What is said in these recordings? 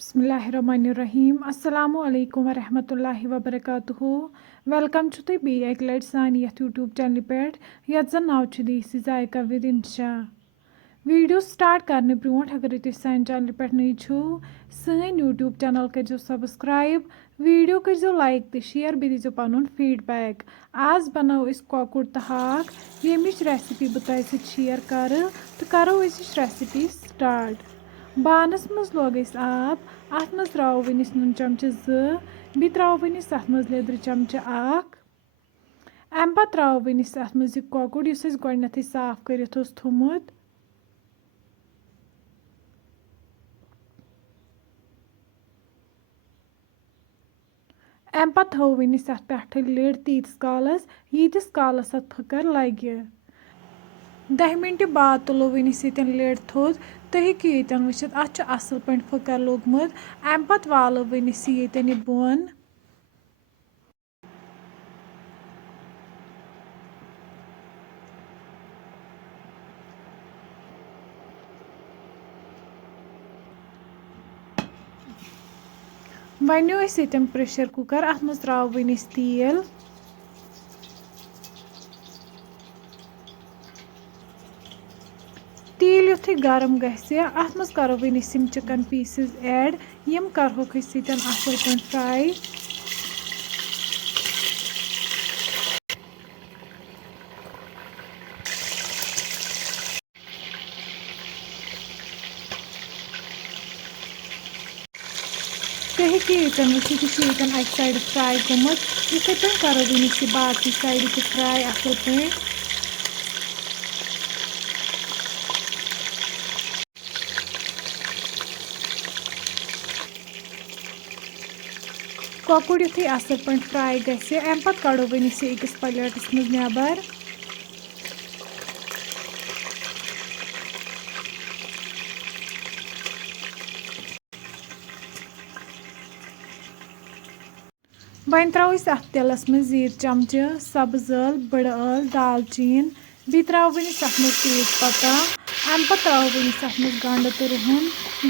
बिस्मिल्लाहिर्रहमानिर्रहीम अस्सलामु अलैकुम वरहमतुल्लाहि वबरकातुहू वेलकम छु तुई बी एक लट सानी यथ यूट्यूब चैनल पे यथ जन नाव छु देसी जायका विद इंशा वीडियो स्टार्ट करने ब्रोट अगर तुम सान चैनल पे नई छु सन यूट्यूब चैनल करो सब्सक्राइब वीडियो करो लाइक तो शेयर बे दीजो पन फीडबैक आज बनाओ इस कॉकुर तो हाक यमिच रेसिपी बह तह शेयर कर तो करो रेसिपी स्टार्ट बानस मज लोग आब अत मज त्रो वनिस नून चमचे बी त्रो वनिस अत मज लेदर चमचे अम पत त्रो वनिस अत मज यह कॉकुर इस गोडनेथ साफ कर थोमुत अम पत थो वनिस अत पे लिड तीस कालस यीतिस कालस अत फकर लगे 10 मिनट बाद तुलो वनिस ये लिड थोद तुम हेकु ये वुचित अत असल पे फकर लोगमुत अम पत वालो वनिस ये बोन वनो ये प्रेशर कुकर अत मज त्रो वनिस तेल तेल युथु गरम गसे अत मज करो वनिस चिकन पीसेस ऐड यम करहोक असल पे फ्राई तुम हेकु ये वुचित यह अक साइड फ्राई गोमुत इथे पे करो वनिस बाकी साइड ते फ्राई असल पे कॉकुर युथु असल पे फ्राई गसे अम पत कड़ो वनिस अकिस प्लेटस मज नेबर वन त्रो अत तेलस मज जीत चमचे सब्ज ٲl बड़ ٲl दालचीन बी त्रो वनिस अत मज तेज पत्ता अम पत त्रो वनिस अत मज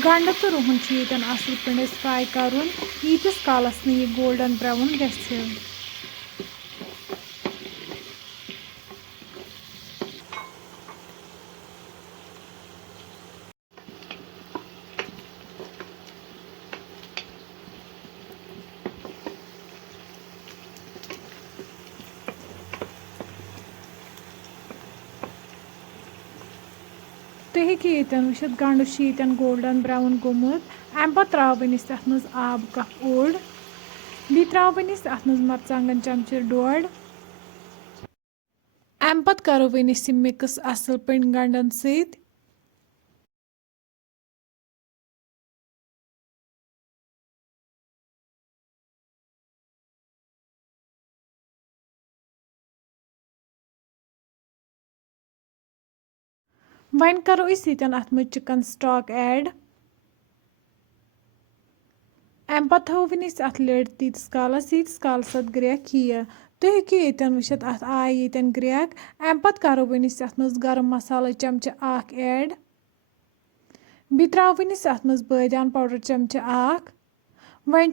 गंड तो रुहन ये असल पे फ्राई कर यीतिस कालस न यह गोल्डन ब्राउन गसे तुम हेकु ये वुचित गंड ये गोल्डन ब्राउन गोमुत अम पत त्रो वनिस अत मज आब कप ओड बी त्रो वनिस अत मज मरचांगन चमचे डोड अम पत करो वनिस मिक्स असल पे गंडन सत वन करो अत मज चिकन स्टॉक ऐड अम पत थो वनिस अत लिड तीस कालस अत ग्रेक यह तुम हेकु ये वुचित अत आय ये ग्रेक अम पत करो वनिस अत मज गरम मसाला चमचे ऐड बी त्रो वनिस अत मज बादाम पाउडर चमचे वन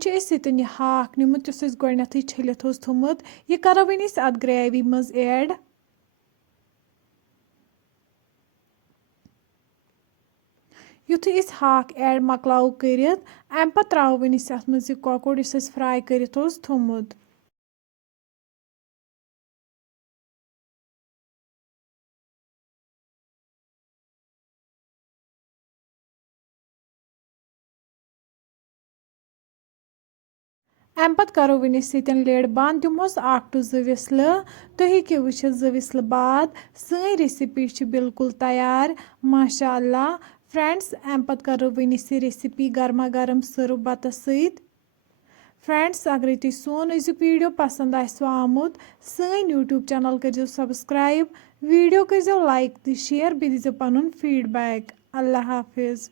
यह हाक निमुत गोडनेथ छलित थोमुत यह करो वनिस अत ग्रेवी मज ऐड युथु हाक ऐड मकलाओ कर अम पत त्रो वनिस अत मज यह कॉकुर इस फ्राई कर थोमुत अम पत करो वनिस लिड बंद दिमोस 8 to 2 विसल तुम हेकु वुचित 2 विसल बाद सन रेसिपी बिल्कुल तैयार माशाअल्लाह फ्रेंड्स अम पत करो वनिस रेसिपी गर्मा गर्म सर्व बत सत फ्रेंड्स अगर तुम सोन अजुक वीडियो पसंद आमुत सन यूट्यूब चैनल करो सब्सक्राइब वीडियो करो लाइक तो शेयर बे दीजो पन फीडबैक अल्लाह हाफिज।